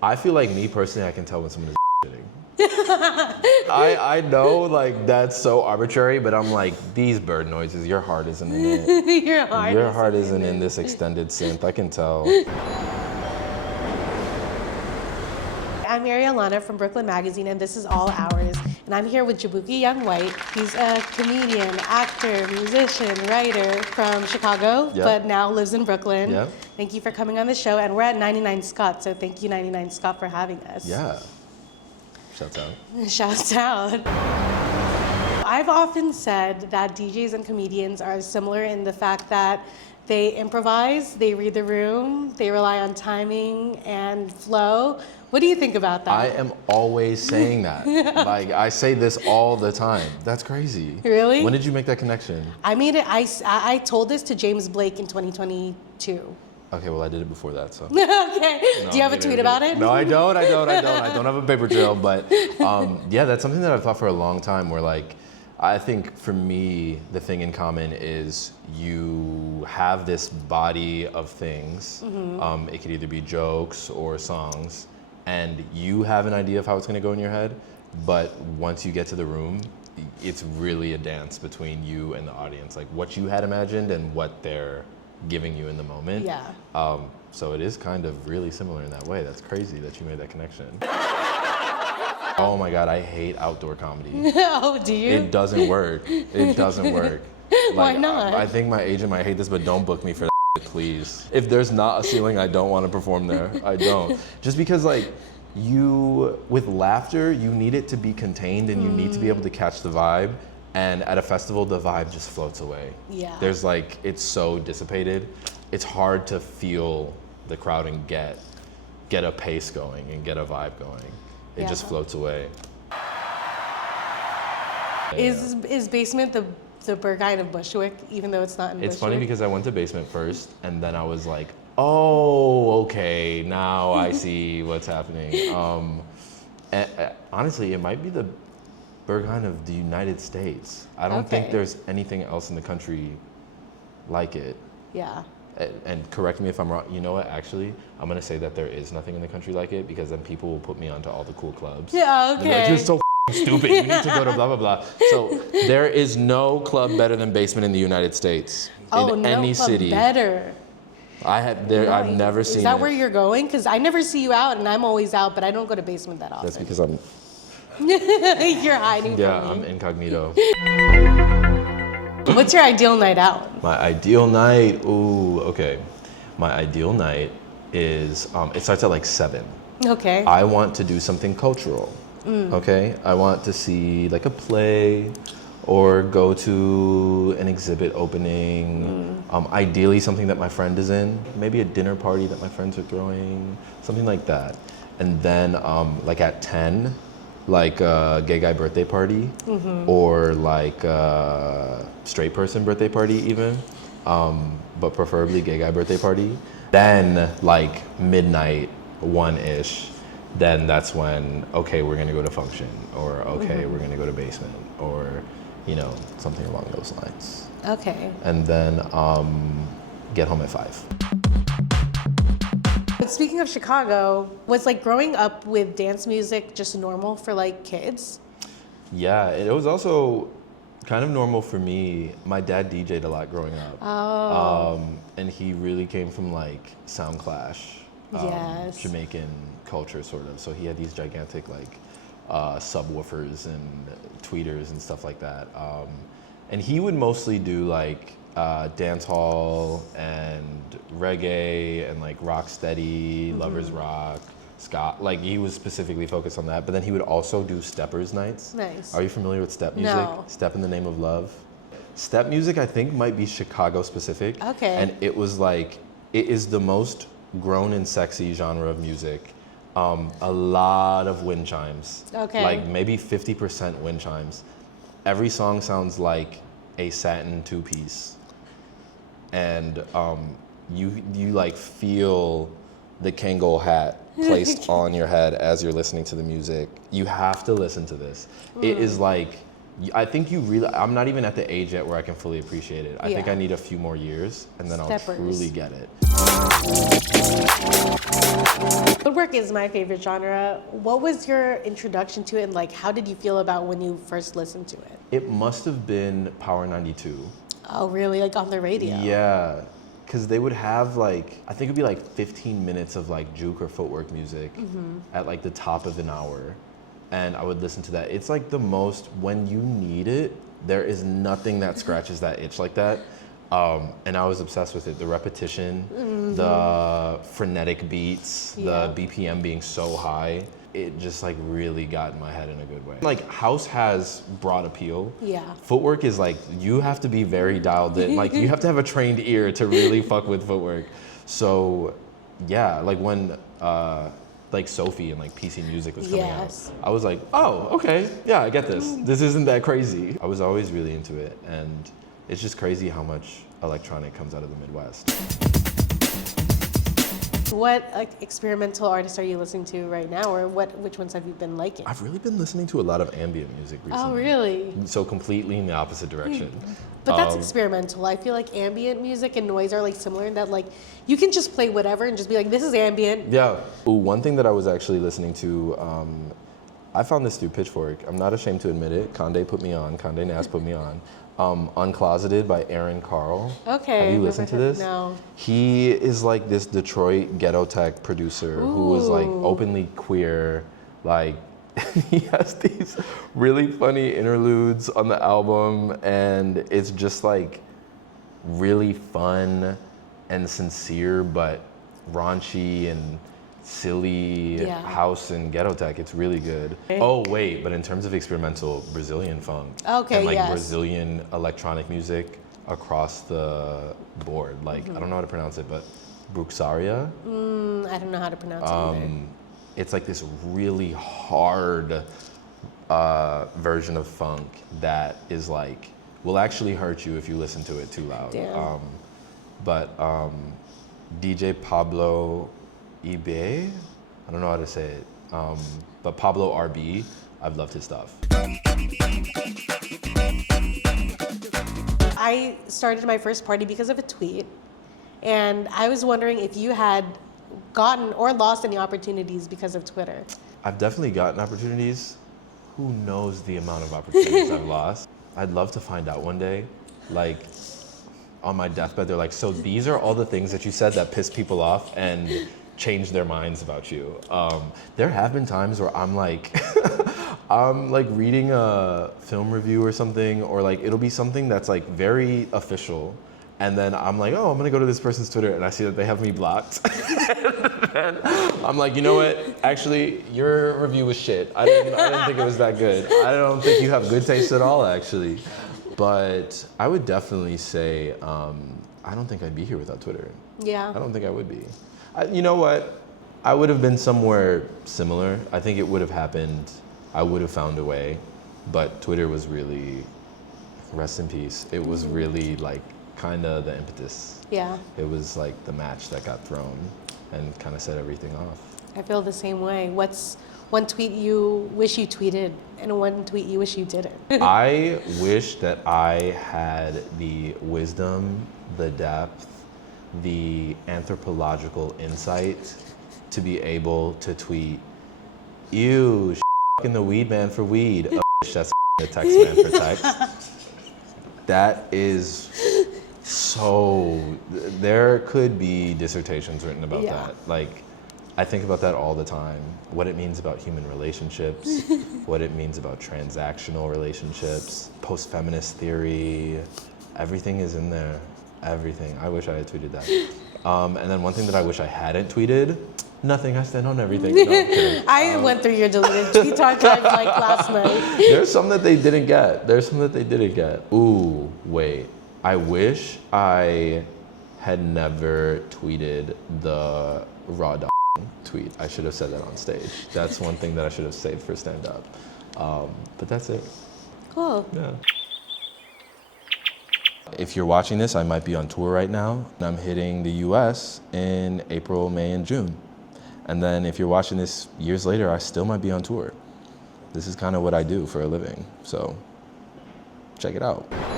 I feel like me personally, I can tell when someone is shitting. I know like that's so arbitrary, but I'm like, these bird noises, your heart isn't in it. Your heart isn't in this extended synth, I can tell. I'm Arielle Lana from Brooklyn Magazine, and this is All Hours. And I'm here with Jaboukie Young White. He's a comedian, actor, musician, writer from Chicago, but now lives in Brooklyn. Yep. Thank you for coming on the show. And we're at 99 Scott, so thank you, 99 Scott, for having us. Yeah. Shouts out. Shouts out. I've often said that DJs and comedians are similar in the fact that they improvise, they read the room, they rely on timing and flow. What do you think about that? I am always saying that. Like, I say this all the time. That's crazy. Really? When did you make that connection? I made it, I told this to James Blake in 2022. Okay, well, I did it before that, so. Okay. No, Do you have a tweet about it? No, I don't. I don't have a paper trail, but yeah, that's something that I've thought for a long time where like, I think for me, the thing in common is you have this body of things. It could either be jokes or songs, and you have an idea of how it's gonna go in your head, but once you get to the room, it's really a dance between you and the audience, like what you had imagined and what they're giving you in the moment. Yeah. So it is kind of really similar in that way. That's crazy that you made that connection. Oh my God, I hate outdoor comedy. Oh, do you? It doesn't work. It doesn't work. Like, Why not? I think my agent might hate this, but don't book me for that, please. If there's not a ceiling, I don't want to perform there. I don't. Just because like, with laughter, you need it to be contained and you need to be able to catch the vibe. And at a festival, the vibe just floats away. Yeah. There's like, it's so dissipated. It's hard to feel the crowd and get a pace going and get a vibe going. It just floats away. Is Basement the Berghain of Bushwick, even though it's not in Bushwick? It's funny because I went to Basement first, and then I was like, oh, okay, now I see what's happening. Honestly, it might be the Berghain of the United States. I don't think there's anything else in the country like it. Yeah. And correct me if I'm wrong. You know what? Actually, I'm gonna say that there is nothing in the country like it because then people will put me onto all the cool clubs. Yeah. Okay. Like, you're so stupid. You need to go to blah blah blah. So there is no club better than Basement in the United States. In any city. Better. I've never seen. Is that where you're going? Because I never see you out, and I'm always out, but I don't go to Basement that often. That's because I'm. You're hiding from me. Yeah, I'm incognito. What's your ideal night out? My ideal night, ooh, okay. My ideal night is, it starts at like 7. Okay. I want to do something cultural, okay? I want to see like a play or go to an exhibit opening. Ideally something that my friend is in, maybe a dinner party that my friends are throwing, something like that. And then like at 10, like a gay guy birthday party or like a straight person birthday party even, but preferably gay guy birthday party. Then like midnight, 1-ish, then that's when, okay, we're gonna go to function, or okay, we're gonna go to Basement, or you know, something along those lines. Okay. And then get home at 5. But speaking of Chicago, was like growing up with dance music just normal for like kids? Yeah, it was also kind of normal for me. My dad DJ'd a lot growing up. Oh. And he really came from like Sound Clash, Yes. Jamaican culture sort of. So he had these gigantic like subwoofers and tweeters and stuff like that. And he would mostly do like dance hall and reggae and like rock steady, lovers rock, ska. Like he was specifically focused on that. But then he would also do steppers nights. Nice. Are you familiar with step music? No. Step in the Name of Love. Step music I think might be Chicago specific. Okay. And it was like, it is the most grown and sexy genre of music. A lot of wind chimes. Okay. Like maybe 50% wind chimes. Every song sounds like a satin 2-piece. And you like feel the Kangol hat placed on your head as you're listening to the music. You have to listen to this. It is like I think you really, I'm not even at the age yet where I can fully appreciate it. I think Yeah. I need a few more years and then I'll Steppers. truly get it. Woodwork is my favorite genre. What was your introduction to it, and like, how did you feel about when you first listened to it? It must have been Power 92. Oh, really? Like on the radio? Yeah, because they would have like, I think it'd be like 15 minutes of like juke or footwork music at like the top of an hour. And I would listen to that. It's like the most, when you need it, there is nothing that scratches that itch like that. And I was obsessed with it. The repetition, the frenetic beats, the BPM being so high. It just like really got in my head in a good way. Like house has broad appeal. Yeah. Footwork is like, you have to be very dialed in. Like you have to have a trained ear to really fuck with footwork. So yeah, like when like Sophie and like PC Music was coming out, I was like, oh, okay, yeah, I get this. This isn't that crazy. I was always really into it, and it's just crazy how much electronic comes out of the Midwest. What like experimental artists are you listening to right now, or which ones have you been liking? I've really been listening to a lot of ambient music recently. Oh, really? So completely in the opposite direction. But that's experimental. I feel like ambient music and noise are like similar in that like you can just play whatever and just be like, this is ambient. Yeah. Ooh, one thing that I was actually listening to, I found this through Pitchfork. I'm not ashamed to admit it. Condé Nast put me on. Uncloseted by Aaron Carl. Okay. Have you listened to this? No. He is like this Detroit ghetto tech producer who is like openly queer. Like he has these really funny interludes on the album, and it's just like really fun and sincere, but raunchy and silly house and ghetto tech. It's really good. Oh wait, but in terms of experimental, Brazilian funk and like Brazilian electronic music across the board. Like I don't know how to pronounce it, but Bruxaria. I don't know how to pronounce it either. It's like this really hard version of funk that is like will actually hurt you if you listen to it too loud. But DJ Pablo Ibe, I don't know how to say it, but Pablo RB, I've loved his stuff. I started my first party because of a tweet, and I was wondering if you had gotten or lost any opportunities because of Twitter. I've definitely gotten opportunities. Who knows the amount of opportunities I've lost? I'd love to find out one day. Like, on my deathbed, they're like, so these are all the things that you said that pissed people off and changed their minds about you. There have been times where I'm like, I'm like reading a film review or something, or like it'll be something that's like very official, and then I'm like, oh, I'm gonna go to this person's Twitter, and I see that they have me blocked. And I'm like, you know what? Actually, your review was shit. I didn't think it was that good. I don't think you have good taste at all, actually. But I would definitely say, I don't think I'd be here without Twitter. Yeah. I don't think I would be. You know what? I would have been somewhere similar. I think it would have happened. I would have found a way. But Twitter was really, rest in peace. It was really like kind of the impetus. Yeah. It was like the match that got thrown and kind of set everything off. I feel the same way. What's one tweet you wish you tweeted and one tweet you wish you didn't? I wish that I had the wisdom, the depth, the anthropological insight to be able to tweet, ew, in the weed man for weed, that's the text man for text. That is so, there could be dissertations written about that. Like, I think about that all the time. What it means about human relationships, what it means about transactional relationships, post-feminist theory, everything is in there. Everything. I wish I had tweeted that. And then one thing that I wish I hadn't tweeted, nothing. I stand on everything. No, I'm kidding. I went through your deleted tweet archive like last night. There's some that they didn't get. Ooh, wait. I wish I had never tweeted the raw dog tweet. I should have said that on stage. That's one thing that I should have saved for stand-up. But that's it. Cool. Yeah. If you're watching this, I might be on tour right now. I'm hitting the US in April, May, and June. And then if you're watching this years later, I still might be on tour. This is kind of what I do for a living. So check it out.